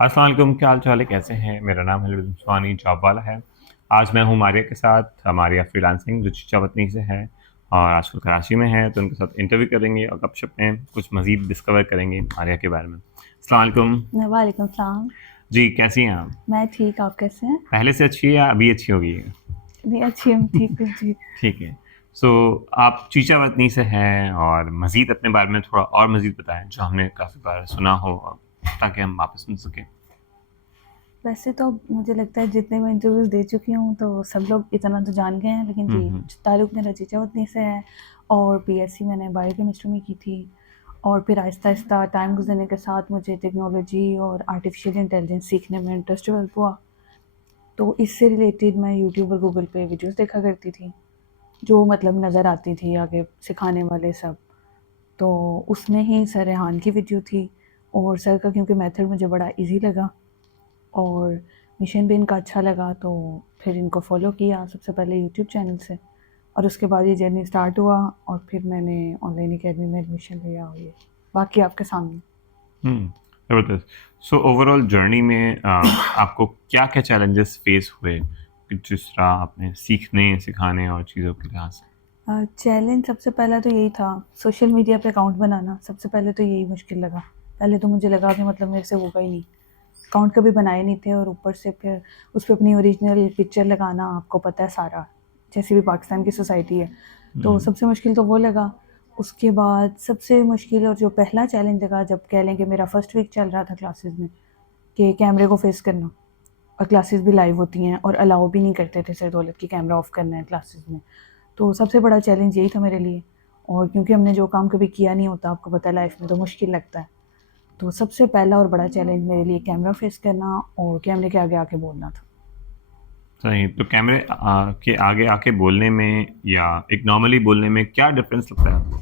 अस्सलाम वालेकुम, क्या हाल चाल है, कैसे हैं? मेरा नाम है लुत्फ़ स्वानी, जॉब वाला है। आज मैं हूँ मारिया के साथ, मारिया फ्रीलांसिंग जो चीचावतनी से है और आजकल कराची में है, तो उनके साथ इंटरव्यू करेंगे और गपशप में कुछ मज़ीद डिस्कवर करेंगे मारिया के बारे में। अस्सलाम वालेकुम। वालेकुम सलाम। जी, कैसी हैं आप? मैं ठीक, आप कैसे हैं? पहले से अच्छी है या अभी अच्छी हो गई है? जी, अच्छी हूँ, ठीक हूँ जी। ठीक है। सो आप चीचावतनी से हैं और मज़ीद अपने बारे में थोड़ा और मज़ीद बताएँ, जो हमने काफ़ी बार सुना हो ताकि हम वापस सुन सकें। वैसे तो मुझे लगता है जितने मैं इंटरव्यूज़ दे चुकी हूँ तो सब लोग इतना तो जान गए हैं, लेकिन हुँ, जी, हुँ। ताल्लुक़ मेरा चीचावतनी से है और बीएससी मैंने बायोकेमिस्ट्री में की थी और फिर आहिस्ता-आहिस्ता टाइम गुज़रने के साथ मुझे टेक्नोलॉजी और आर्टिफ़िशियल इंटेलिजेंस सीखने में इंटरेस्ट डेवलप हुआ। तो इससे रिलेटेड मैं यूट्यूब और गूगल पे वीडियोज़ देखा करती थी, जो मतलब नज़र आती थी आगे सिखाने वाले सब। तो उसमें ही सर रेहान की वीडियो थी और सर का क्योंकि मेथड मुझे बड़ा ईज़ी लगा और मिशन भी इनका अच्छा लगा, तो फिर इनको फ़ॉलो किया सबसे पहले यूट्यूब चैनल से और उसके बाद ये जर्नी स्टार्ट हुआ और फिर मैंने ऑनलाइन अकेडमी में एडमिशन लिया और ये बाकी आपके सामने। हुँ, ज़बरदस्त। सो ओवरऑल जर्नी में आपको क्या-क्या चैलेंजेस फेस हुए, कि जिस तरह आपने सीखने, सिखाने और चीज़ों के लिहाज से? चैलेंज सबसे पहला तो यही था, सोशल मीडिया पे अकाउंट बनाना, सबसे पहले तो यही मुश्किल लगा। पहले तो मुझे लगा कि मतलब मेरे से होगा ही नहीं। अकाउंट कभी बनाए नहीं थे और ऊपर से फिर उस पे अपनी ओरिजिनल पिक्चर लगाना, आपको पता है सारा, जैसे भी पाकिस्तान की सोसाइटी है। तो हुँ, सबसे मुश्किल तो वो लगा। उसके बाद सबसे मुश्किल और जो पहला चैलेंज लगा, जब कह लें कि मेरा फर्स्ट वीक चल रहा था क्लासेस में, कि कैमरे को फेस करना और क्लासेस भी लाइव होती हैं और अलाउ भी नहीं करते थे सर दौलत कि कैमरा ऑफ करना है क्लासेस में। तो सबसे बड़ा चैलेंज यही था मेरे लिए और क्योंकि हमने जो काम कभी किया नहीं होता, आपको पता है लाइफ में, तो मुश्किल लगता है। तो सबसे पहला और बड़ा चैलेंज मेरे लिए कैमरा फेस करना और कैमरे के आगे आके बोलना था। सही। तो कैमरे के आगे आके बोलने में या एक नॉर्मली बोलने में क्या डिफ़रेंस लगता है आपको?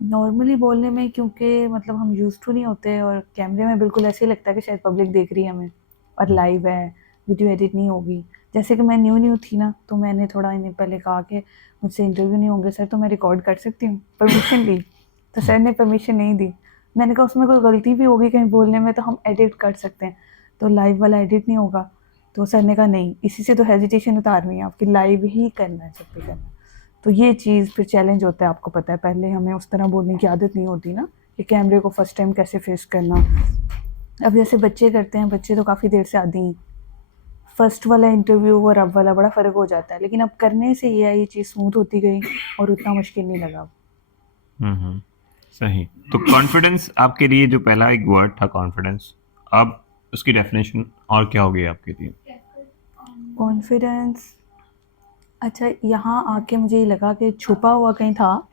नॉर्मली बोलने में क्योंकि मतलब हम यूज़ टू नहीं होते और कैमरे में बिल्कुल ऐसे ही लगता है कि शायद पब्लिक देख रही है हमें और हुँ, लाइव है, वीडियो एडिट नहीं होगी। जैसे कि मैं न्यू थी ना, तो मैंने थोड़ा इन्हें पहले कहा कि मुझसे इंटरव्यू नहीं होंगे सर, तो मैं रिकॉर्ड कर सकती हूँ? परमिशन ली, तो हुँ, सर ने परमिशन नहीं दी। मैंने कहा उसमें कोई गलती भी होगी कहीं बोलने में तो हम एडिट कर सकते हैं, तो लाइव वाला एडिट नहीं होगा। तो सर ने कहा नहीं, इसी से तो हेजिटेशन उतारनी है आपकी, लाइव ही करना है जब भी करना है। तो ये चीज़ फिर चैलेंज होता है, आपको पता है पहले हमें उस तरह बोलने की आदत नहीं होती ना, कि कैमरे को फर्स्ट टाइम कैसे फेस करना। अब जैसे बच्चे करते हैं, बच्चे तो काफ़ी देर से आदी हैं, फर्स्ट वाला इंटरव्यू और अब वाला बड़ा फ़र्क हो जाता है, लेकिन अब करने से ये चीज़ स्मूथ होती गई और उतना मुश्किल नहीं लगा अब। हुँ, हुँ। सही। तो कॉन्फिडेंस आपके लिए जो पहला एक वर्ड था कॉन्फिडेंस, अब उसकी डेफ़िनेशन और क्या हो गई आपके लिए? कॉन्फिडेंस, अच्छा यहाँ आके मुझे ये लगा कि छुपा हुआ कहीं था।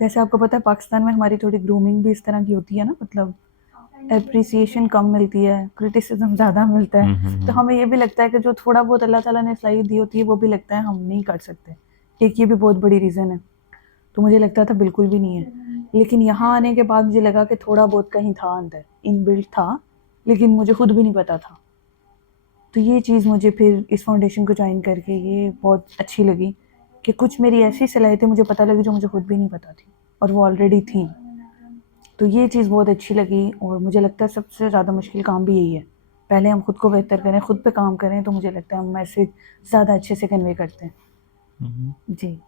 जैसे आपको पता है पाकिस्तान में हमारी थोड़ी ग्रूमिंग भी इस तरह की होती है ना, मतलब एप्रिसिएशन कम मिलती है, क्रिटिसिज्म ज़्यादा मिलता है। हुँ, हुँ, तो हुँ। हमें ये भी लगता है कि जो थोड़ा बहुत अल्लाह ताला ने सलाहियत दी होती है, वो भी लगता है हम नहीं कर सकते। एक ये भी बहुत बड़ी रीज़न है। तो मुझे लगता था बिल्कुल भी नहीं है। लेकिन यहाँ आने के बाद मुझे लगा कि थोड़ा बहुत कहीं था अंदर, इनबिल्ट था, लेकिन मुझे खुद भी नहीं पता था। तो ये चीज़ मुझे फिर इस फाउंडेशन को जॉइन करके ये बहुत अच्छी लगी कि कुछ मेरी ऐसी सलाहियतें मुझे पता लगी जो मुझे खुद भी नहीं पता थी और वो ऑलरेडी थी। तो ये चीज़ बहुत अच्छी लगी और मुझे लगता है सबसे ज़्यादा मुश्किल काम भी यही है। पहले हम खुद को बेहतर करें, खुद पे काम करें, तो मुझे लगता है हम मैसेज ज़्यादा अच्छे से कन्वे करते हैं। हुँ, हुँ। जी।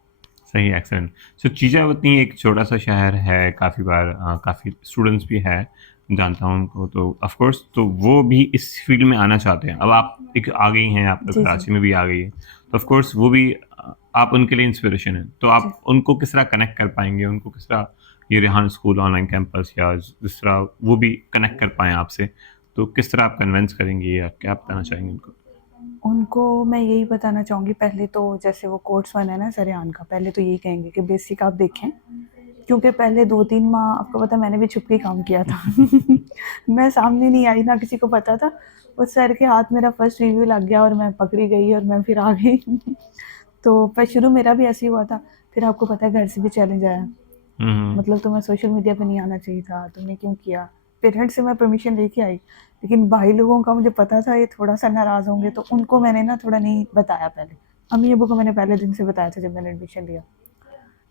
सही, एक्सीलेंट। सो चीज़ावतनी एक छोटा-सा शहर है, काफ़ी बार काफ़ी स्टूडेंट्स भी हैं, जानता हूँ उनको, तो ऑफ़ कोर्स तो वो भी इस फ़ील्ड में आना चाहते हैं। अब आप एक आ गई हैं, आप तो जी, जी। कराची में भी आ गई हैं, तो ऑफ़ कोर्स वो भी आप उनके लिए इंस्पिरेशन हैं। तो जी। आप उनको किस तरह कनेक्ट कर पाएँगे? उनको किस तरह ये रेहान स्कूल ऑनलाइन कैंपस या जिस तरह वो भी कनेक्ट कर पाएँ आपसे, तो किस तरह आप कन्विंस करेंगी या क्या बताना चाहेंगी उनको? उनको मैं यही बताना चाहूँगी, पहले तो जैसे वो कोर्स 1 है ना सरेआन का, पहले तो यही कहेंगे कि बेसिक आप देखें, क्योंकि पहले 2-3 माह आपको पता है मैंने भी छुप के ही काम किया था। मैं सामने नहीं आई, ना किसी को पता था। उस सर के हाथ मेरा फर्स्ट रिव्यू लग गया और मैं पकड़ी गई और मैं फिर आ गई। तो पर शुरू मेरा भी ऐसे ही हुआ था। फिर आपको पता है घर से भी चैलेंज आया। हुँ, हुँ। मतलब तुम्हें सोशल मीडिया पे नहीं आना चाहिए था, तुमने क्यों किया? पेरेंट्स से मैं परमिशन लेके आई, लेकिन भाई लोगों का मुझे पता था ये थोड़ा-सा नाराज़ होंगे, तो उनको मैंने ना थोड़ा नहीं बताया पहले। अम्मी-अब्बू को मैंने पहले दिन से बताया था जब मैंने एडमिशन लिया।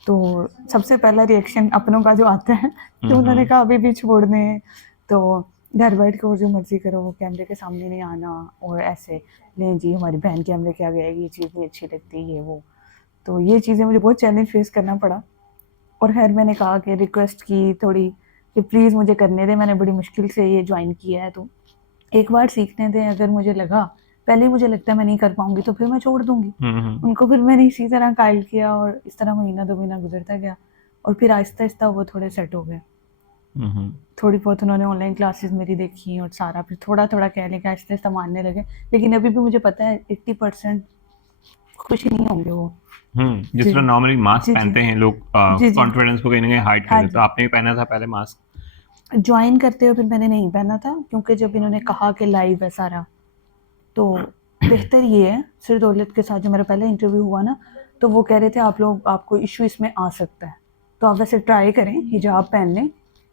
तो सबसे पहला रिएक्शन अपनों का जो आता है, हुँ, तो उन्होंने हुँ। कहा अभी भी छोड़ दें। तो घर बैठ के और जो मर्जी करो, वो कैमरे के सामने नहीं आना और ऐसे नहीं जी हमारी बहन कैमरे के आगे आएगी, ये चीज़ नहीं अच्छी लगती, ये वो। तो ये चीज़ें मुझे बहुत चैलेंज फेस करना पड़ा। और खैर मैंने कहा कि रिक्वेस्ट की थोड़ी कि प्लीज़ मुझे करने दें, मैंने बड़ी मुश्किल से ये ज्वाइन किया है, तो एक बार सीखने दें। अगर मुझे लगा, पहले ही मुझे लगता है मैं नहीं कर पाऊँगी, तो फिर मैं छोड़ दूँगी। उनको फिर मैंने इसी तरह कायल किया और इस तरह महीना 2 महीना गुजरता गया और फिर आहिस्ता-आहिस्ता वो थोड़े सेट हो गए। थोड़ी बहुत उन्होंने ऑनलाइन क्लासेस मेरी देखी और सारा फिर थोड़ा-थोड़ा कह लें कि आहिस्ता-आहिस्ता मानने लगे। लेकिन अभी भी मुझे पता है 80% खुश नहीं होंगे वो। जिस जी, तरह नॉर्मली मास्क जी, जी। पहनते हैं लोग, जी, जी। कॉन्फिडेंस को कहीं ना कहीं हाइड कर हाँ देते, तो जी। आपने भी पहना था पहले मास्क? जॉइन करते हुए फिर मैंने नहीं पहना था, क्योंकि जब इन्होंने कहा कि लाइव है सारा, तो बेहतर ये है, सिर दौलत के साथ जो मेरा पहला इंटरव्यू हुआ ना, तो वो कह रहे थे आप लोग, आपको इशू इसमें आ सकता है, तो आप वैसे ट्राई करें हिजाब पहन लें,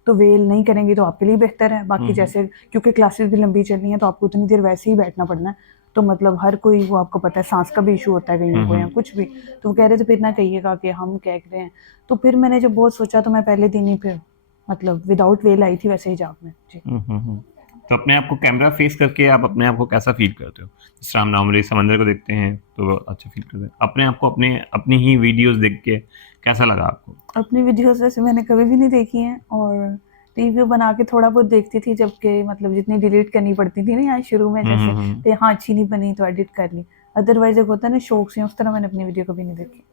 तो वेल नहीं करेंगी तो आपके लिए बेहतर है। बाकी जैसे क्योंकि क्लासेस भी लंबी चलनी है, तो आपको उतनी देर वैसे ही बैठना पड़ना है, तो मतलब हर कोई, वो आपको पता है सांस का भी इशू होता है कईयों को या कुछ भी। तो वो कह रहे थे फिर ना कहिएगा कि हम कह रहे हैं। तो फिर मैंने जब बहुत सोचा, तो मैं पहले दिन ही फिर मतलब विदाउट वेल आई थी वैसे हिजाब में जी। तो अपने आप को कैमरा फेस करके आप अपने आप को कैसा फील करते हो? जिस तरह हम नॉर्मली समंदर को देखते हैं तो अच्छा फील करते हैं, अपने आप को अपने अपनी ही वीडियोस देख के कैसा लगा आपको? अपनी वीडियोस वैसे मैंने कभी भी नहीं देखी हैं, और रिव्यू बना के थोड़ा बहुत देखती थी, जबकि मतलब जितनी डिलीट करनी पड़ती थी ना यहाँ शुरू में, जैसे हम्म। तो हाँ अच्छी नहीं बनी तो एडिट कर ली। अदरवाइज एक होता है ना शौक से, उस तरह मैंने अपनी वीडियो कभी नहीं देखी।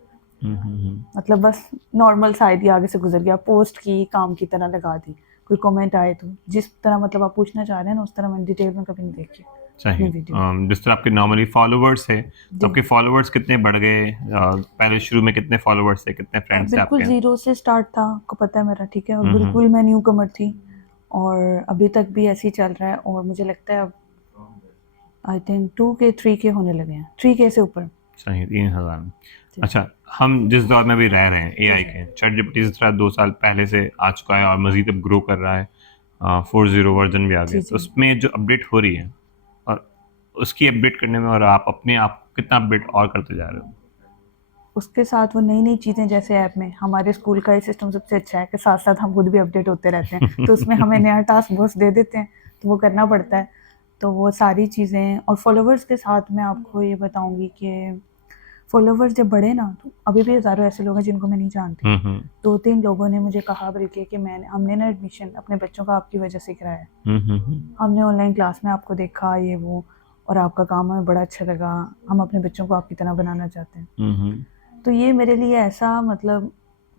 मतलब बस नॉर्मल शायद ही आगे से गुजर गया, पोस्ट की काम की तरह लगा दी, कोई कमेंट आए तो जिस तरह मतलब आप पूछना चाह रहे हैं ना, उस तरह मैंने डिटेल में कभी नहीं देखी सही। अपनी वीडियो। जिस तरह आपके नॉर्मली फॉलोवर्स है, तो जी। आपके फॉलोवर्स कितने बढ़ गए? पहले शुरू में कितने फॉलोवर्स थे, कितने फ्रेंड्स थे बिल्कुल आपके? ज़ीरो से स्टार्ट था, आपको पता है मेरा, ठीक है, और हम्म। बिल्कुल मैं न्यू कमर थी, और अभी तक भी ऐसे ही चल रहा है, और मुझे लगता है अब आई थिंक 2K 3K होने लगे हैं, 3K से ऊपर। सही, 3,000। जी। अच्छा, हम जिस दौर में भी रह रहे हैं जी, एआई जी। के, चैट जीपीटी जिस तरह 2 साल पहले से आ चुका है और मजीद अब ग्रो कर रहा है, 4.0 वर्जन भी आ गया, जी, तो जी। उसमें जो अपडेट हो रही है और उसकी अपडेट करने में, और आप अपने आप को कितना अपडेट और करते जा रहे हो? उसके साथ वो नई-नई चीज़ें, जैसे ऐप में हमारे स्कूल का ये सिस्टम सबसे अच्छा है कि साथ-साथ हम खुद भी अपडेट होते रहते हैं। तो उसमें हमें नया टास्क बॉस दे देते हैं, तो वो करना पड़ता है। तो वो सारी चीज़ें, और फॉलोवर्स के साथ मैं आपको ये बताऊँगी कि फॉलोवर्स जब बढ़े ना, तो अभी भी हज़ारों ऐसे लोग हैं जिनको मैं नहीं जानती। हम्म। 2-3 लोगों ने मुझे कहा बल्कि कि हमने ना एडमिशन अपने बच्चों का आपकी वजह से कराया है। हम्म। हमने ऑनलाइन क्लास में आपको देखा, ये वो, और आपका काम हमें बड़ा अच्छा लगा। हम अपने बच्चों को आपकी तरह बनाना चाहते हैं। हम्म। तो ये मेरे लिए ऐसा मतलब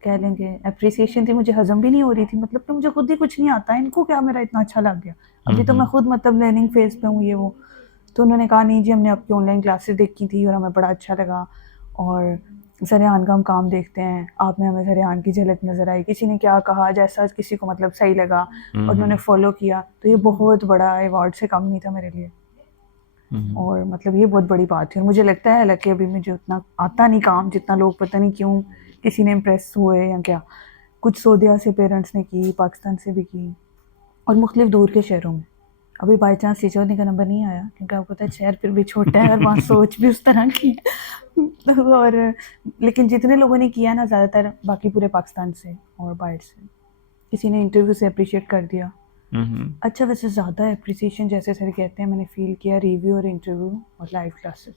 कह लेंगे एप्रिसिएशन थी, मुझे हज़म भी नहीं हो रही थी, मतलब कि मुझे खुद ही कुछ नहीं आता है, इनको क्या मेरा इतना अच्छा लग गया। अभी तो मैं खुद मतलब लर्निंग फ़ेज़ पे हूँ, ये वो। तो उन्होंने कहा नहीं जी, हमने आपकी ऑनलाइन क्लासेस देखी थी और हमें बड़ा अच्छा लगा, और ज़रियान का हम काम देखते हैं, आप में हमें ज़रियान की झलक नज़र आई। किसी ने क्या कहा, जैसा किसी को मतलब सही लगा, और उन्होंने फ़ॉलो किया, तो ये बहुत बड़ा अवार्ड से कम नहीं था मेरे लिए। और मतलब ये बहुत बड़ी बात है, और मुझे लगता है हालांकि अभी मुझे उतना आता नहीं काम जितना लोग, पता नहीं क्यों किसी ने इम्प्रेस हुए या क्या। कुछ सऊदीया से पेरेंट्स ने की, पाकिस्तान से भी की, और मुख्तलिफ दूर के शहरों में। अभी बाई चांस सिचौनी का नंबर नहीं आया, क्योंकि आपको पता है शहर फिर भी छोटा है और वहाँ सोच भी उस तरह की है। और लेकिन जितने लोगों ने किया ना, ज़्यादातर बाकी पूरे पाकिस्तान से और बाहर से। किसी ने इंटरव्यू से अप्रिशिएट कर दिया। अच्छा, वैसे ज़्यादा एप्रिसिएशन जैसे सर कहते हैं, मैंने फ़ील किया रिव्यू और इंटरव्यू और लाइव क्लासेस,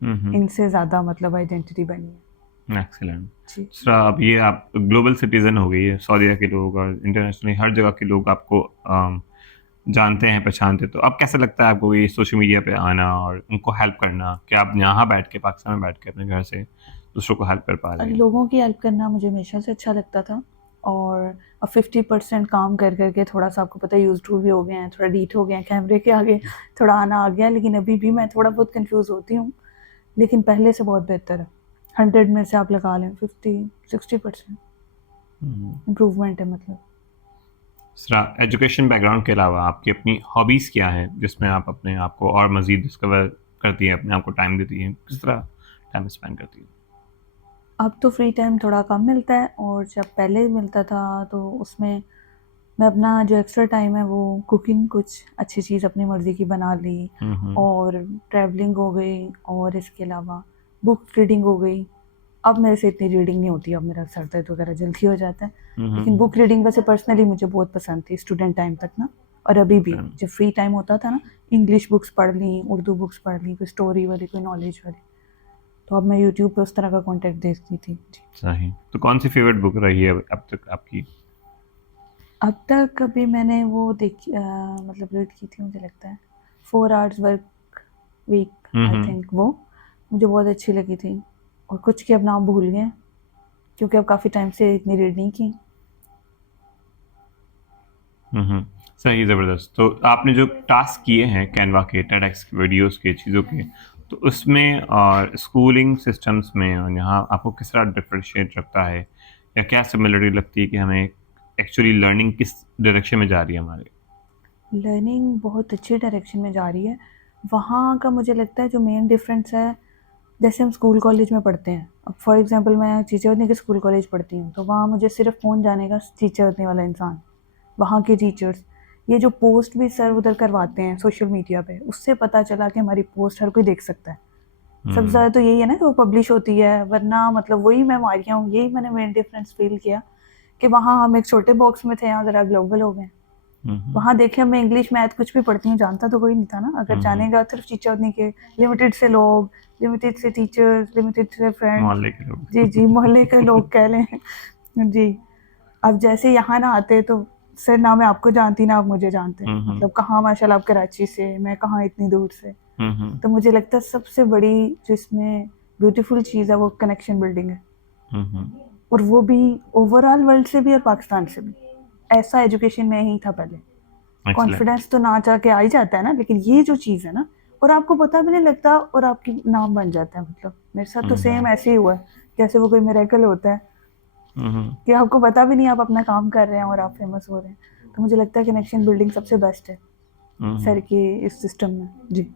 इनसे ज़्यादा मतलब आइडेंटिटी बनी है एक्सीलेंट। जी। दूसरा, अब ये आप ग्लोबल सिटीजन हो गई है, सऊदीया के लोग और इंटरनेशनली हर जगह के लोग आपको जानते हैं, पहचानते हैं, तो अब कैसा लगता है आपको ये सोशल मीडिया पे आना और उनको हेल्प करना, कि आप यहाँ बैठ के, पाकिस्तान में बैठ के अपने घर से दूसरों को हेल्प कर पा रहे हैं? लोगों की हेल्प करना मुझे हमेशा से अच्छा लगता था, और अब 50% काम कर करके थोड़ा सा आपको पता है यूज टू भी हो गए हैं, थोड़ा डीट हो गए हैं कैमरे के आगे, थोड़ा आना आ गया, लेकिन अभी भी मैं थोड़ा बहुत कंफ्यूज होती हूँ, लेकिन पहले से बहुत बेहतर है। 100 में से आप लगा लें 50-60% इम्प्रूवमेंट है मतलब। दूसरा, एजुकेशन बैकग्राउंड के अलावा आपकी अपनी हॉबीज़ क्या हैं, जिसमें आप अपने आप को और मज़ीद डिस्कवर करती हैं, अपने आप को टाइम देती हैं, किस तरह टाइम स्पेंड करती हैं? अब तो फ्री टाइम थोड़ा कम मिलता है, और जब पहले मिलता था तो उसमें मैं अपना जो एक्स्ट्रा टाइम है वो कुकिंग, कुछ अच्छी चीज़ अपनी मर्ज़ी की बना ली, और ट्रैवलिंग हो गई, और इसके अलावा बुक रीडिंग हो गई। अब मेरे से इतनी रीडिंग नहीं होती, अब मेरा सर दर्द वगैरह जल्दी हो जाता है। लेकिन बुक रीडिंग वैसे पर्सनली मुझे बहुत पसंद थी स्टूडेंट टाइम तक ना, और अभी भी अच्छा। जब फ्री टाइम होता था ना, इंग्लिश बुक्स पढ़ ली, उर्दू बुक्स पढ़ ली, कोई स्टोरी वाली, कोई नॉलेज वाली, तो अब मैं यूट्यूब पे उस तरह का कंटेंट देखती थी जी। सही। तो कौन सी फेवरेट बुक रही है अब तक आपकी? अब तक कभी मैंने वो देखी मतलब रीड की थी, मुझे लगता है 4 आवर्स वर्क वीक, आई हम्म। थिंक, वो मुझे बहुत अच्छी लगी थी। और कुछ के अब नाम भूल गए क्योंकि अब काफ़ी टाइम से इतनी रीड नहीं की। हम्म। सही, ज़बरदस्त। तो आपने जो टास्क किए हैं कैनवा के, टेडएक्स वीडियोस के, चीज़ों के, तो उसमें और स्कूलिंग सिस्टम्स में और यहाँ आपको किस तरह डिफरेंशिएट रखता है, या क्या सिमिलरिटी लगती है कि हमें एक्चुअली लर्निंग किस डायरेक्शन में जा रही है हमारे? लर्निंग बहुत अच्छी डायरेक्शन में जा रही है। वहाँ का मुझे लगता है जो मेन डिफरेंस है, जैसे हम स्कूल कॉलेज में पढ़ते हैं, अब फॉर एग्जांपल मैं चीचवरनी के स्कूल कॉलेज पढ़ती हूँ, तो वहाँ मुझे सिर्फ फ़ोन जानेगा चीचवरनी वाला इंसान, वहाँ के टीचर्स। ये जो पोस्ट भी सर उधर करवाते हैं सोशल मीडिया पे, उससे पता चला कि हमारी पोस्ट हर कोई देख सकता है। सबसे हम्म। ज़्यादा तो यही है ना कि वो पब्लिश होती है, वरना मतलब वही मैं मारिया हूँ, यही मैंने मेन डिफरेंस फील किया कि वहाँ हम एक छोटे बॉक्स में थे, यहाँ ज़रा ग्लोबल हो गए। हम्म। वहाँ देखे मैं इंग्लिश मैथ कुछ भी पढ़ती हूँ, जानता तो कोई नहीं था ना, अगर हम्म। जानेगा सिर्फ टीचर नहीं के, लिमिटेड से लोग, लिमिटेड से टीचर्स, लिमिटेड से फ्रेंड्स, मोहल्ले के लोग। जी जी, मोहल्ले के लोग कह लें जी। अब जैसे यहाँ ना आते तो सर, ना मैं आपको जानती ना आप मुझे जानते, हम्म। मतलब कहाँ माशाल्लाह आप कराची से, मैं कहाँ इतनी दूर से। हम्म। तो मुझे लगता है सबसे बड़ी जो इसमें ब्यूटीफुल चीज़ है वो कनेक्शन बिल्डिंग है, हम्म। और वो भी ओवरऑल वर्ल्ड से भी और पाकिस्तान से भी। ऐसा एजुकेशन में ही था पहले। एक्सलेंट। कॉन्फिडेंस तो ना चाह के आ ही जाता है ना, लेकिन ये जो चीज़ है ना, और आपको पता भी नहीं लगता और आपकी नाम बन जाता है। मतलब मेरे साथ तो सेम हम्म। ऐसे ही हुआ है, जैसे वो कोई मिरेकल होता है हम्म। कि आपको पता भी नहीं आप अपना काम कर रहे हैं और आप फेमस हो रहे हैं। तो मुझे लगता है कनेक्शन बिल्डिंग सबसे बेस्ट है हम्म। सर के इस सिस्टम में जी।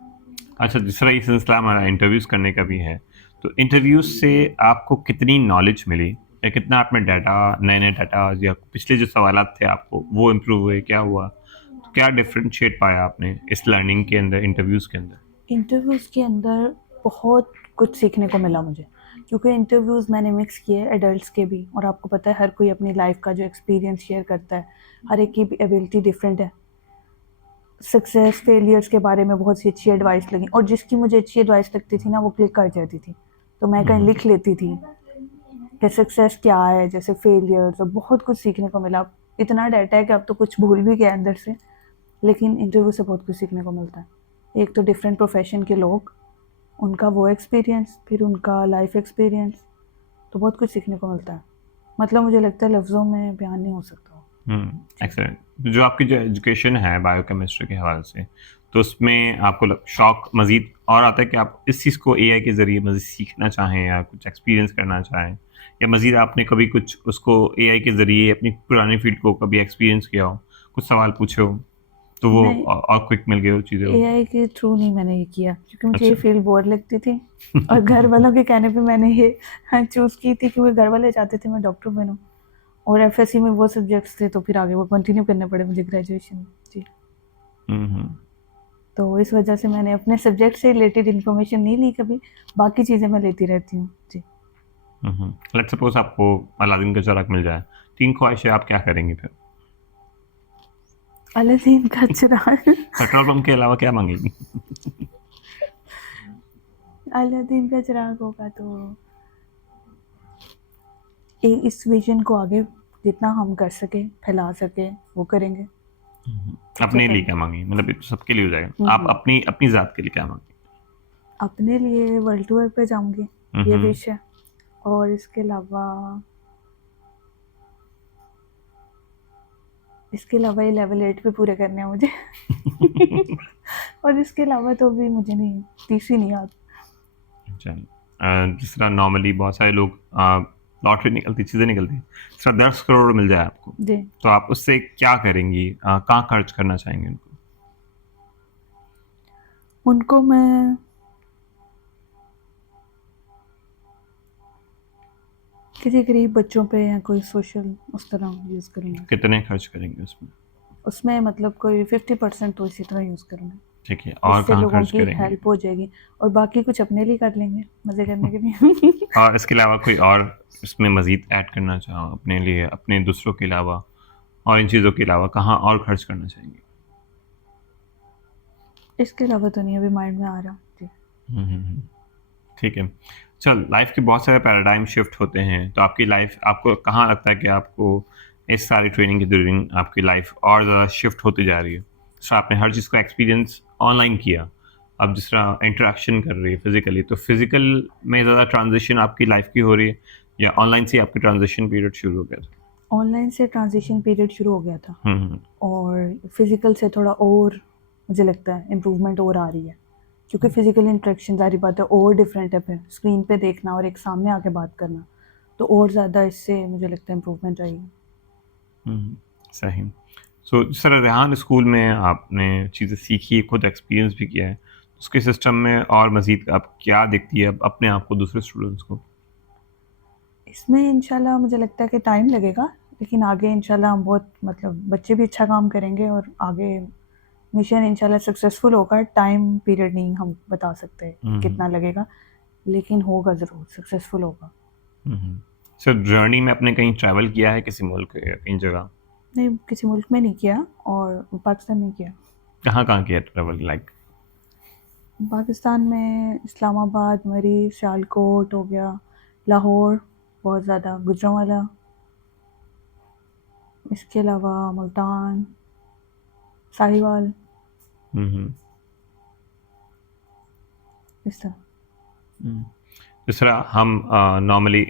अच्छा, जिस तरह ये सिलसिला हमारा इंटरव्यूज़ करने का भी है, तो इंटरव्यूज़ से आपको कितनी नॉलेज मिली, या कितना आप में डाटा, नए-नए डाटा, या पिछले जो सवालात थे आपको, वो इम्प्रूव हुए, क्या हुआ? तो क्या डिफरेंशिएट पाया आपने इस लर्निंग के अंदर, इंटरव्यूज़ के अंदर? इंटरव्यूज़ के अंदर बहुत कुछ सीखने को मिला मुझे, क्योंकि इंटरव्यूज़ मैंने मिक्स किए एडल्ट्स के भी, और आपको पता है हर कोई अपनी लाइफ का जो एक्सपीरियंस शेयर करता है, हर एक की एबिलिटी डिफरेंट है। सक्सेस फेलियर्स के बारे में बहुत सी अच्छी एडवाइस लगी, और जिसकी मुझे अच्छी एडवाइस लगती थी ना, वो क्लिक कर जाती थी, तो मैं कहीं हुँ, लिख लेती थी कि सक्सेस क्या है, जैसे फेलियर्स, और बहुत कुछ सीखने को मिला। इतना डाटा है कि अब तो कुछ भूल भी गया अंदर से, लेकिन इंटरव्यू से बहुत कुछ सीखने को मिलता है। एक तो डिफरेंट प्रोफेशन के लोग, उनका वो एक्सपीरियंस, फिर उनका लाइफ एक्सपीरियंस, तो बहुत कुछ सीखने को मिलता है। मतलब मुझे लगता है लफ्ज़ों में बयान नहीं हो सकता जी। एक्सीलेंट। जो आपकी जो एजुकेशन है बायोकेमिस्ट्री के हवाले से, तो उसमें आपको शौक मज़ीद और आता है कि आप इस चीज़ को एआई के ज़रिए मज़ीद सीखना चाहें, या कुछ एक्सपीरियंस करना चाहें, या मज़ीद आपने कभी कुछ उसको एआई के ज़रिए अपनी पुरानी फील्ड को कभी एक्सपीरियंस किया हो, कुछ सवाल पूछे हो, तो वो नहीं, और क्विक मिल गए हो चीज़ें हो? एआई के थ्रू नहीं मैंने ये किया, क्योंकि मुझे ये अच्छा। फील्ड बोर लगती थी, और घर वालों के कहने पे मैंने ये चूज़ की थी, क्योंकि घर वाले चाहते थे मैं डॉक्टर बनूं, और एफएससी में वो सब्जेक्ट्स थे, तो फिर आगे वो कंटिन्यू करने पड़े मुझे ग्रेजुएशन जी। हुँ, हुँ। तो इस वजह से मैंने अपने सब्जेक्ट से रिलेटेड इन्फॉर्मेशन नहीं ली कभी, बाकी चीज़ें मैं लेती रहती हूँ जी। लेट्स सपोज़ आपको अलादीन का चिराग मिल जाए, 3 ख्वाहिशें, आप क्या करेंगे फिर? अलादीन का चिराग पेट्रोल पंप के अलावा क्या माँगेंगी? अलादीन का चिराग होगा तो इस विजन को आगे जितना हम कर सके, फैला सके, वो करेंगे सबसे अपने लिए पहले। क्या माँगेंगे? मतलब ये तो सबके लिए हो जाएगा। आप अपनी अपनी ज़ात के लिए क्या माँगेंगे? अपने लिए वर्ल्ड टूर पे जाऊंगी, हुँ, ये हुँ। विश है। और इसके अलावा ये लेवल 8 भी पूरे करने हैं मुझे और इसके अलावा तो भी मुझे नहीं, तीसरी नहीं याद। अच्छा। जिस तरह नॉर्मली बहुत सारे लोग, लॉटरी निकलती, चीज़ें निकलती, जिस तरह 10 करोड़ मिल जाए आपको, जी, तो आप उससे क्या करेंगी? कहाँ खर्च करना चाहेंगे उनको? उनको मैं किसी गरीब बच्चों पे या कोई सोशल उस तरह यूज़ करूँगी। कितने खर्च करेंगे उसमें? उसमें मतलब कोई 50% तो इसी तरह यूज़ करूँगी, ठीक है, और इससे कहाँ लोगों खर्च की करेंगे? हेल्प हो जाएगी, और बाकी कुछ अपने लिए कर लेंगे मज़े करने के लिए और इसके अलावा कोई और इसमें मज़ीद ऐड करना चाहो अपने लिए, अपने दूसरों के अलावा, और इन चीज़ों के अलावा कहाँ और खर्च करना चाहेंगे? इसके अलावा तो नहीं अभी माइंड में आ रहा जी। हम्म, ठीक है। चल, लाइफ के बहुत सारे पैराडाइम शिफ्ट होते हैं, तो आपकी लाइफ आपको कहाँ लगता है कि आपको इस सारी ट्रेनिंग के दौरान आपकी लाइफ और ज़्यादा शिफ्ट होती जा रही है? तो आपने हर चीज़ को एक्सपीरियंस ऑनलाइन किया, अब जिस तरह इंटरेक्शन कर रही है फिजिकली, तो फिजिकल में ज़्यादा ट्रांजिशन आपकी लाइफ की हो रही है या ऑनलाइन से आपकी ट्रांजिशन पीरियड शुरू हो गया था? ऑनलाइन से ट्रांजिशन पीरियड शुरू हो गया था हम्म और फिजिकल से थोड़ा और मुझे लगता है इम्प्रूवमेंट और आ रही है, क्योंकि फिजिकल इंटरेक्शन सारी बातें और डिफरेंट है, फिर स्क्रीन पे देखना और एक सामने आके बात करना, तो और ज़्यादा इससे मुझे लगता है इम्प्रूवमेंट आएगी। सही। सो जिस तरह रेहान स्कूल में आपने चीज़ें सीखी, खुद एक्सपीरियंस भी किया है, उसके सिस्टम में और मज़ीद आप क्या देखती है अब अपने आप को दूसरे स्टूडेंट्स को? इसमें इंशाल्लाह मुझे लगता है कि टाइम लगेगा, लेकिन आगे इंशाल्लाह हम बहुत मतलब बच्चे भी अच्छा काम करेंगे और आगे मिशन इंशाल्लाह सक्सेसफुल होगा। टाइम पीरियड नहीं हम बता सकते कितना लगेगा, लेकिन होगा ज़रूर, सक्सेसफुल होगा। सर, जर्नी में आपने कहीं ट्रैवल किया है किसी मुल्क या कहीं जगह? नहीं, किसी मुल्क में नहीं किया और पाकिस्तान में किया। कहाँ कहाँ किया ट्रैवल, लाइक? पाकिस्तान में इस्लामाबाद, मरी, सियालकोट हो गया, लाहौर बहुत ज़्यादा, गुजरांवाला, इसके अलावा मुल्तान, साहिवाल, इस तरह। जिस तरह हम नॉर्मली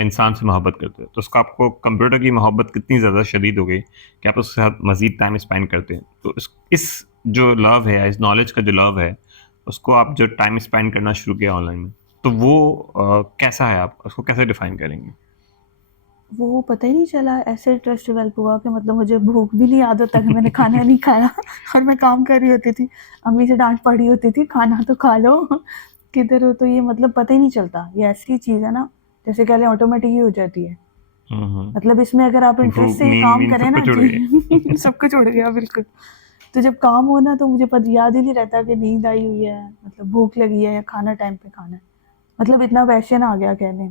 इंसान से मोहब्बत करते हैं, तो उसका आपको कंप्यूटर की मोहब्बत कितनी ज़्यादा शदीद हो गई कि आप उसके साथ मज़ीद टाइम स्पेंड करते हैं? तो इस जो लव है, इस नॉलेज का जो लव है, उसको आप जो टाइम स्पेंड करना शुरू किया ऑनलाइन में, तो वो कैसा है? आप उसको कैसे डिफ़ाइन करेंगे? वो पता ही नहीं चला, ऐसे इंटरेस्ट डेवलप हुआ कि मतलब मुझे भूख भी नहीं याद होता कि मैंने खाना नहीं खाया और मैं काम कर रही होती थी, अम्मी से डांट पड़ी होती थी, खाना तो खा लो किधर हो, तो ये मतलब पता ही नहीं चलता। ये ऐसी चीज़ है ना, जैसे कह लें ऑटोमेटिक ही हो जाती है। मतलब इसमें अगर आप इंटरेस्ट भूख, से नींद काम वींद करें सब ना कुछ उड़ गया। जी सब कुछ उड़ गया बिल्कुल। तो जब काम हो ना तो मुझे पता याद ही नहीं रहता कि नींद आई हुई है, मतलब भूख लगी है या खाना टाइम पे खाना है। मतलब इतना पैशन आ गया कह लें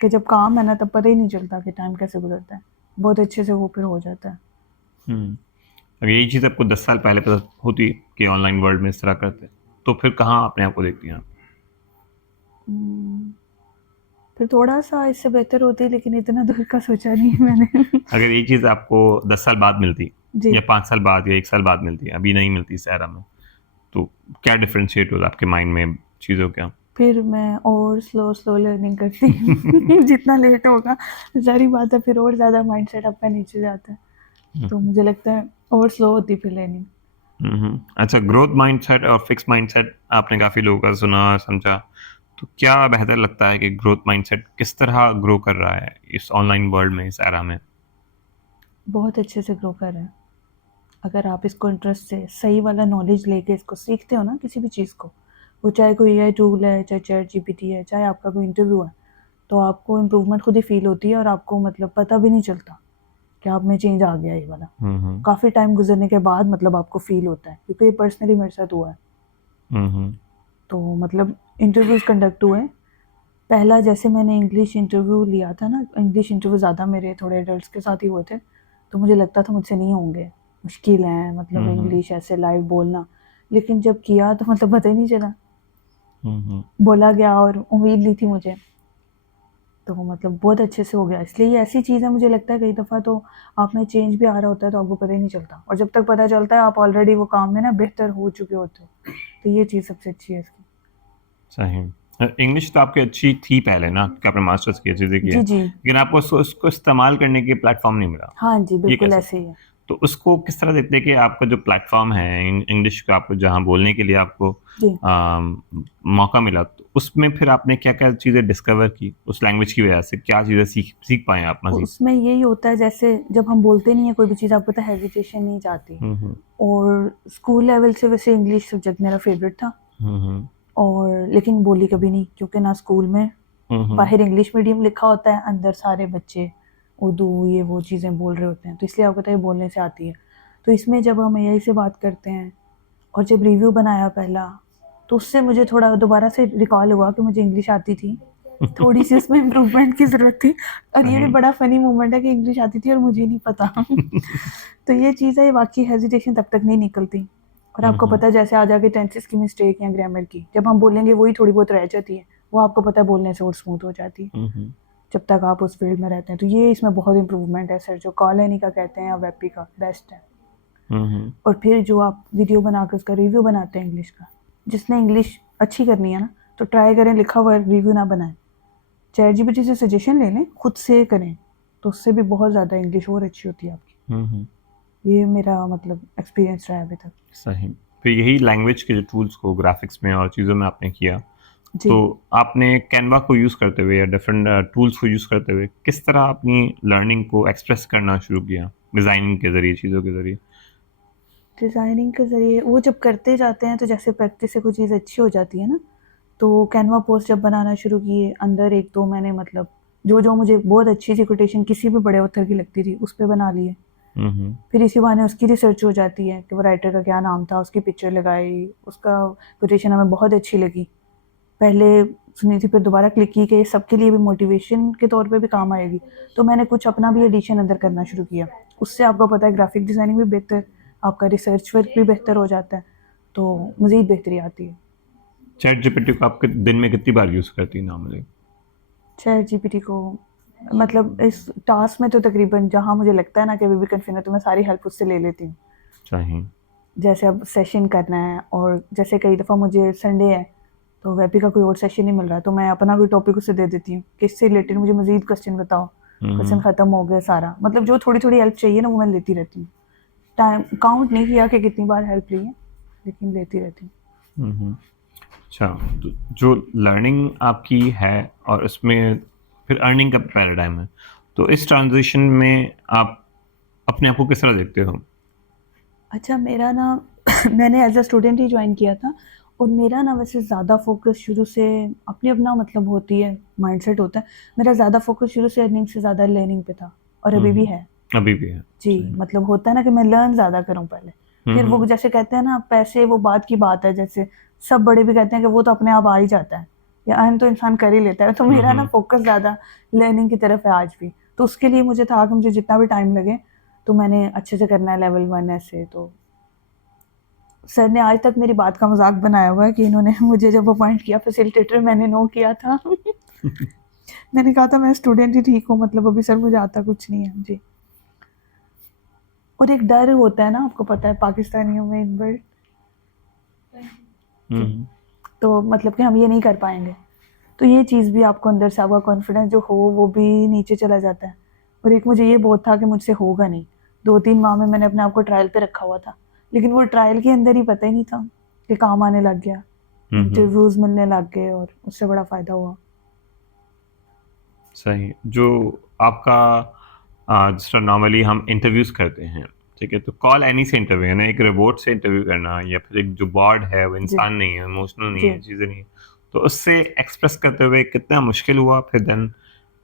कि जब काम है ना तब पता ही नहीं चलता कि टाइम कैसे गुजरता है, बहुत अच्छे से वो फिर हो जाता है। अगर यही चीज़ आपको 10 साल पहले पता होती कि ऑनलाइन वर्ल्ड में इस तरह करते, तो फिर कहाँ अपने आप को देखती हैं आप? हम्म, फिर थोड़ा सा इससे बेहतर होती, लेकिन इतना दूर का सोचा नहीं मैंने अगर ये चीज़ आपको 10 साल बाद मिलती जी। या 5 साल बाद या 1 साल बाद मिलती, अभी नहीं मिलती इस एरा में, तो क्या डिफरेंशिएट होता आपके माइंड में चीज़ों का? फिर मैं और स्लो स्लो लर्निंग करती जितना लेट होगा सारी बात है, फिर और ज़्यादा माइंडसेट आपका नीचे जाता है, तो मुझे लगता है और स्लो होती फिर लर्निंग। अच्छा, ग्रोथ माइंडसेट और फिक्स माइंडसेट आपने काफ़ी लोगों का सुना और समझा, तो क्या बेहतर लगता है कि ग्रोथ माइंडसेट किस तरह ग्रो कर रहा है इस ऑनलाइन वर्ल्ड में, इस एरा में? बहुत अच्छे से ग्रो कर रहे हैं, अगर आप इसको इंटरेस्ट से सही वाला नॉलेज लेके इसको सीखते हो ना, किसी भी चीज़ को, वो चाहे कोई एआई टूल है, चाहे चैट जीपीटी है, चाहे आपका कोई इंटरव्यू है, तो आपको इम्प्रूवमेंट खुद ही फील होती है और आपको मतलब पता भी नहीं चलता कि आप में चेंज आ गया ये वाला। काफ़ी टाइम गुजरने के बाद मतलब आपको फील होता है, क्योंकि ये पर्सनली मेरे साथ हुआ है। तो मतलब इंटरव्यूज़ कंडक्ट हुए, पहला जैसे मैंने इंग्लिश इंटरव्यू लिया था ना, इंग्लिश इंटरव्यू ज़्यादा मेरे थोड़े एडल्ट्स के साथ ही हुए थे, तो मुझे लगता था मुझसे नहीं होंगे, मुश्किल है मतलब इंग्लिश ऐसे लाइव बोलना, लेकिन जब किया तो मतलब पता ही नहीं चला, बोला गया और उम्मीद नहीं थी मुझे, तो मतलब बहुत अच्छे से हो गया। इसलिए ये ऐसी चीज़ है, मुझे लगता है कई दफ़ा तो आप में चेंज भी आ रहा होता है तो आपको पता ही नहीं चलता, और जब तक पता चलता है आप ऑलरेडी वो काम में ना बेहतर हो चुके होते हो, तो ये चीज़ सबसे अच्छी है इसकी। सही। इंग्लिश तो आपकी अच्छी थी पहले ना, कि आपने मास्टर्स किया, चीज़ें किया, जी जी। लेकिन आपको उसको इस्तेमाल करने के प्लेटफॉर्म नहीं मिला। हाँ जी, ये बिल्कुल कैसे? ऐसे ही है। तो उसको किस तरह देखते हैं कि आपका जो प्लेटफॉर्म है इंग्लिश का, आपको जहाँ बोलने के लिए आपको जी। मौका मिला, तो उसमें फिर आपने क्या क्या चीज़ें डिस्कवर की उस लैंग्वेज की वजह से? क्या चीज़ें सीख सीख पाए आप मज़ीद? उसमें यही होता है, जैसे जब हम बोलते नहीं है कोई भी चीज़, आपको पता है हेजिटेशन नहीं जाती, हम्म और स्कूल लेवल से वैसे इंग्लिश सब्जेक्ट मेरा फेवरेट था, हम्म और लेकिन बोली कभी नहीं, क्योंकि ना स्कूल में हम्म बाहर इंग्लिश मीडियम लिखा होता है, अंदर सारे बच्चे उर्दू ये वो चीज़ें बोल रहे होते हैं, तो इसलिए आपको पता है बोलने से आती है। तो इसमें जब हम एआई से बात करते हैं और जब रिव्यू बनाया पहला, तो उससे मुझे थोड़ा दोबारा से रिकॉल हुआ कि मुझे इंग्लिश आती थी, थोड़ी सी उसमें इम्प्रूवमेंट की ज़रूरत थी, और ये भी सही। बड़ा फ़नी मोमेंट है कि इंग्लिश आती थी और मुझे नहीं पता तो ये चीज़ है, बाकी हेजिटेशन तब तक नहीं निकलती। और आपको हम्म पता है जैसे आ जाके टेंसेस की मिस्टेक या ग्रामर की, जब हम बोलेंगे वही थोड़ी बहुत रह जाती है, वो आपको पता है बोलने से और स्मूथ हो जाती है हम्म जब तक आप उस फील्ड में रहते हैं। तो ये इसमें बहुत इंप्रूवमेंट है सर, जो कॉलेनी का कहते हैं या वेपी का बेस्ट है। हम्म और फिर जो आप वीडियो बनाकर उसका रिव्यू बनाते हैं इंग्लिश का, जिसने इंग्लिश अच्छी करनी है ना, तो ट्राई करें लिखा हुआ रिव्यू ना बनाएं, चैट जीपीटी से सजेशन ले लें, खुद से करें, तो उससे भी बहुत ज़्यादा इंग्लिश और अच्छी होती है आपकी। हम्म ये मेरा मतलब एक्सपीरियंस रहा है अभी तक। सही। फिर यही लैंग्वेज के जो टूल्स को ग्राफिक्स में और चीज़ों में आपने किया, जी। तो आपने कैनवा को यूज़ करते हुए या डिफरेंट टूल्स को यूज़ करते हुए किस तरह अपनी लर्निंग को एक्सप्रेस करना शुरू किया डिज़ाइनिंग के ज़रिए, चीज़ों के ज़रिए? डिज़ाइनिंग के ज़रिए वो जब करते जाते हैं तो जैसे प्रैक्टिस से कोई चीज़ अच्छी हो जाती है ना, तो कैनवा पोस्ट जब बनाना शुरू किए, अंदर एक दो मैंने मतलब जो जो मुझे बहुत अच्छी सी कोटेशन किसी भी बड़े ऑथर की लगती थी उस पर बना लिए। हम्म फिर इसी बहाने उसकी रिसर्च हो जाती है कि वो राइटर का क्या नाम था, उसकी पिक्चर लगाई, उसका कोटेशन हमें बहुत अच्छी लगी, पहले सुनी थी फिर दोबारा क्लिक की कि ये सबके लिए भी मोटिवेशन के तौर पे भी काम आएगी, तो मैंने कुछ अपना भी एडिशन अंदर करना शुरू किया। उससे आपको पता है ग्राफिक डिज़ाइनिंग भी बेहतर, आपका रिसर्च वर्क भी बेहतर हो जाता है, तो मज़ीद बेहतरी आती है। चैट जीपीटी को आप दिन में कितनी बार यूज़ करती हैं नॉर्मली? चैट जीपीटी को मतलब इस टास्क में तो तकरीबन जहाँ मुझे लगता है ना कि अभी भी कन्फ्यूजन है, तो मैं सारी हेल्प उससे ले लेती हूँ। सही। जैसे अब सेशन करना है, और जैसे कई दफ़ा मुझे संडे है तो वेबी का कोई और सेशन नहीं मिल रहा, तो मैं अपना कोई टॉपिक उसे दे देती हूँ कि इससे रिलेटेड मुझे मज़ीद क्वेश्चन बताओ, क्वेश्चन हम्म ख़त्म हो गया सारा, मतलब जो थोड़ी थोड़ी हेल्प चाहिए ना वो मैं लेती रहती हूँ। टाइम काउंट नहीं किया कि कितनी बार हेल्प ली है, लेकिन लेती रहती हूँ। हम्म अच्छा, तो जो लर्निंग आपकी है और इसमें फिर अर्निंग का पैराडाइम है, तो इस ट्रांजिशन में आप अपने आप को किस तरह देखते हो? अच्छा मेरा ना मैंने एज अ स्टूडेंट ही ज्वाइन किया था, और मेरा ना वैसे ज़्यादा फोकस शुरू से अपनी अपना मतलब होती है, माइंडसेट होता है, मेरा ज़्यादा फोकस शुरू से अर्निंग से ज़्यादा लर्निंग पे था, और अभी भी हम्म है। अभी भी है। जी, सही। मतलब होता है ना कि मैं लर्न ज़्यादा करूँ पहले, फिर वो हम्म जैसे कहते हैं ना पैसे वो बात की बात है, जैसे सब बड़े भी कहते हैं कि वो तो अपने आप आ ही जाता है, या अर्न तो इंसान कर ही लेता है, तो मेरा ना हम्म फोकस ज़्यादा लर्निंग की तरफ है आज भी। तो उसके लिए मुझे था कि मुझे जितना भी टाइम लगे तो मैंने अच्छे से करना है लेवल 1 ऐसे। तो सर ने आज तक मेरी बात का मज़ाक बनाया हुआ है कि इन्होंने मुझे जब अपॉइंट किया फैसिलिटेटर मैंने नो किया था। मैंने कहा था मैं स्टूडेंट ही ठीक हूँ, मतलब अभी सर मुझे आता कुछ नहीं है। जी। और एक डर होता है ना, आपको पता है पाकिस्तानियों में इनबिल्ट कि हम्म तो मतलब कि हम ये नहीं कर पाएंगे, तो ये चीज़ भी आपको अंदर से आपका कॉन्फिडेंस जो हो वो भी नीचे चला जाता है। और एक मुझे ये बहुत था कि मुझसे होगा नहीं, 2-3 माह में मैंने अपने आप को ट्रायल पे रखा हुआ था, लेकिन वो ट्रायल के अंदर ही पता ही नहीं था कि काम आने लग गया, हम्म इंटरव्यूज़ मिलने लग गए और उससे बड़ा फ़ायदा हुआ। सही। जो आपका जिस तरह नॉर्मली हम इंटरव्यूज़ करते हैं, ठीक है? तो कॉल एनी से इंटरव्यू है ना, एक रोबोट से इंटरव्यू करना या फिर एक जो बॉट है वो जी। इंसान नहीं है, इमोशनल नहीं जी। है, चीज़ें नहीं है। तो उससे एक्सप्रेस करते हुए कितना मुश्किल हुआ, फिर देन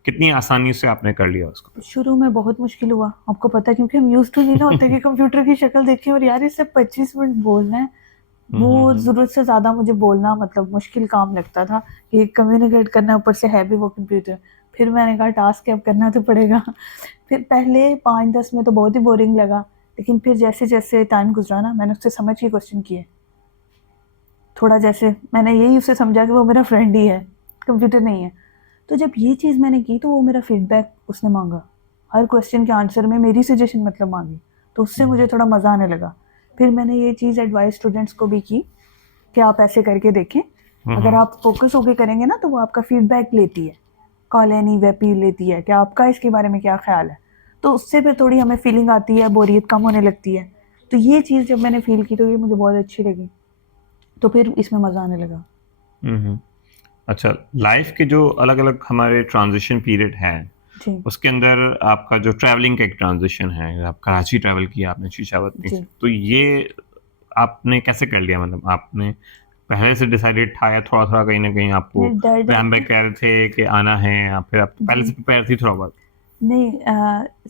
कितनी आसानी से आपने कर लिया उसको फिर? शुरू में बहुत मुश्किल हुआ, आपको पता है, क्योंकि हम यूज़ टू नहीं ना होते कि कंप्यूटर की शक्ल देखें और यार इससे 25 मिनट बोलना है। वो हम्म ज़रूरत से ज़्यादा मुझे बोलना मतलब मुश्किल काम लगता था कि कम्युनिकेट करना, ऊपर से है भी वो कंप्यूटर। फिर मैंने कहा टास्क है अब करना तो पड़ेगा। फिर पहले 5-10 में तो बहुत ही बोरिंग लगा, लेकिन फिर जैसे-जैसे टाइम गुज़रा ना मैंने उससे समझ के क्वेश्चन किए। थोड़ा जैसे मैंने यही उसे समझा कि वो मेरा फ्रेंड ही है, कंप्यूटर नहीं है। तो जब ये चीज़ मैंने की तो वो मेरा फीडबैक उसने माँगा। हर क्वेश्चन के आंसर में मेरी सजेशन मतलब माँगी। तो उससे मुझे थोड़ा मज़ा आने लगा। फिर मैंने ये चीज़ एडवाइस स्टूडेंट्स को भी की कि आप ऐसे करके देखें। अगर हम्म आप फ़ोकस होके करेंगे ना तो वो आपका फीडबैक लेती है। कॉलोनी वेपी लेती है कि आपका इसके बारे में क्या ख़्याल है। तो उससे फिर थोड़ी हमें फीलिंग आती है, बोरियत कम होने लगती है। तो ये चीज़ जब मैंने फ़ील की तो ये मुझे बहुत अच्छी लगी। तो फिर इसमें मज़ा आने लगा। हम्म अच्छा, लाइफ के जो अलग-अलग हमारे ट्रांज़िशन पीरियड हैं, जी। उसके अंदर आपका जो ट्रैवलिंग का एक ट्रांज़िशन है, आप कराची ट्रैवल किया आपने शीशावतनी से, जी। तो ये आपने कैसे कर लिया? मतलब आपने पहले से डिसाइडेड था या थोड़ा-थोड़ा कहीं न कहीं आपको ये डर-डर प्लान के बैक कह रहे थे कि आना है या फिर आप पहले जी। से प्रिपेयर थी थोड़ा बहुत? नहीं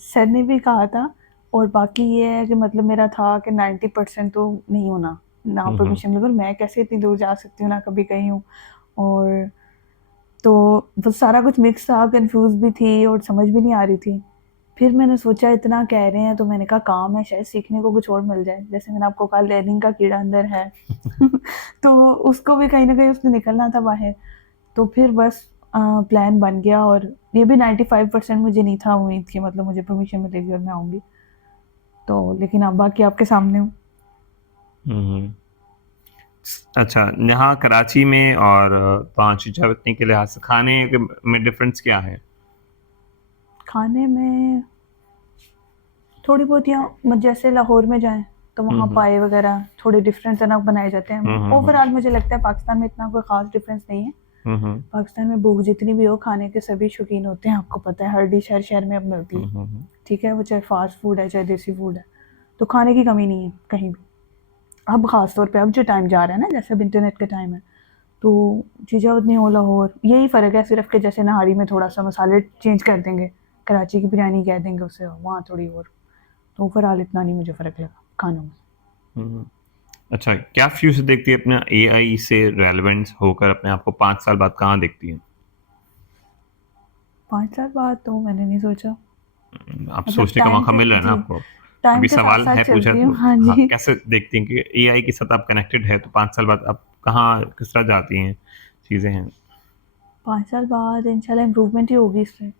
सर ने भी कहा था, और बाकी ये है कि मतलब मेरा था कि 90% तो नहीं होना, ना हुँ, हुँ। परमिशन मिले, और मैं कैसे इतनी दूर जा सकती हूँ, ना कभी गई हूँ। और तो वो सारा कुछ मिक्स था, कन्फ्यूज़ भी थी और समझ भी नहीं आ रही थी। फिर मैंने सोचा इतना कह रहे हैं तो मैंने कहा काम है, शायद सीखने को कुछ और मिल जाए। जैसे मैंने आपको कहा लर्निंग का कीड़ा अंदर है तो उसको भी कहीं ना कहीं उसने निकलना था बाहर। तो फिर बस प्लान बन गया, और ये भी 95% मुझे नहीं था उम्मीद कि मतलब मुझे परमिशन मिलेगी और मैं आऊँगी। तो लेकिन अब बाकी आपके सामने हूँ। हम्म। अच्छा, यहाँ कराची में और वहाँ चीचावतनी के लिहाज से खाने में डिफरेंस क्या है? खाने में थोड़ी बहुत, यहाँ जैसे लाहौर में जाएं तो वहाँ हम्म पाए वगैरह थोड़े डिफरेंट तरह बनाए जाते हैं। हम्म ओवरऑल मुझे लगता है पाकिस्तान में इतना कोई ख़ास डिफरेंस नहीं है। हम्म पाकिस्तान में भूख जितनी भी हो, खाने के सभी शौकीन होते हैं, आपको पता है हर डिश हर शहर में अब मिलती है। हम्म ठीक है, वो चाहे फास्ट फूड है चाहे देसी फूड है, तो खाने की कमी नहीं है कहीं भी। अब ख़ास तौर पे अब जो टाइम जा रहा है ना, जैसे अब इंटरनेट का टाइम है, तो चीज़ें उतनी हो लाहौर, यही फ़र्क है सिर्फ कि जैसे नहारी में थोड़ा सा मसाले चेंज कर देंगे, कराची की बिरयानी कह देंगे उसे, वहाँ थोड़ी और। तो ओवरऑल इतना नहीं मुझे फ़र्क लगा खानों में। हम्म। अच्छा, क्या फ्यूचर देखती है अपना एआई से रेलेवेंस होकर अपने आप को 5 साल बाद कहाँ देखती है? 5 साल बाद तो मैंने नहीं सोचा। आप मतलब सोचने का टाइम मौका के, मिल रहा है ना जी, आपको। टाइम अभी के साथ सवाल साथ है पूछा चलती तो, हूँ, हाँ हाँ, जी। कैसे देखती हैं कि एआई के साथ आप कनेक्टेड है तो 5 साल बाद आप कहाँ किस तरह जाती हैं चीज़ें हैं? 5 साल बाद इंशाल्लाह इम्प्रूवमेंट ही होगी इसमें।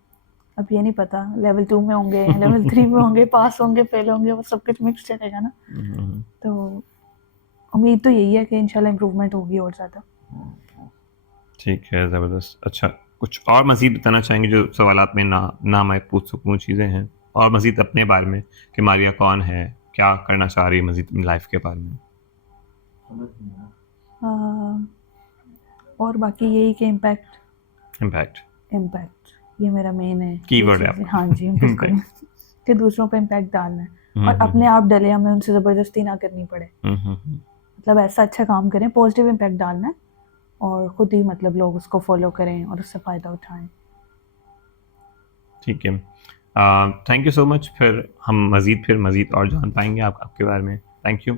अब ये नहीं पता लेवल 2 में होंगे या लेवल 3 में होंगे, पास होंगे फेल होंगे, वो सब कुछ मिक्स चलेगा ना। हम्म, तो उम्मीद तो यही है कि इंशाल्लाह इम्प्रूवमेंट होगी और ज़्यादा। ठीक है, ज़बरदस्त। अच्छा, कुछ और मज़ीद बताना चाहेंगे जो सवालात में ना मैं पूछ सकूँ चीज़ें हैं? और मज़ीद अपने बारे में कि मारिया कौन है? क्या करना चाह रही है मज़ीद अपनी लाइफ़ के बारे में? आ, और बाकी यही कि इम्पैक्ट, इम्पैक्ट, इम्पैक्ट ये मेरा मेन है। ये कीवर्ड है चीज़ें, हाँ आपका। जी, बिल्कुल। इम्पैक्ट। कि दूसरों पे इम्पैक्ट डालना है, हुँ, और हुँ, अपने हुँ। आप डले, हमें उनसे ज़बरदस्ती ना करनी पड़े। हुँ, हुँ, हुँ। मतलब ऐसा अच्छा काम करें, पॉजिटिव इम्पैक्ट डालना है, और खुद ही मतलब लोग उसको फॉलो करें और उससे फ़ायदा उठाएं। ठीक है। Thank you so much. फिर हम मज़ीद और जान पाएँगे आपके बारे में। Thank you.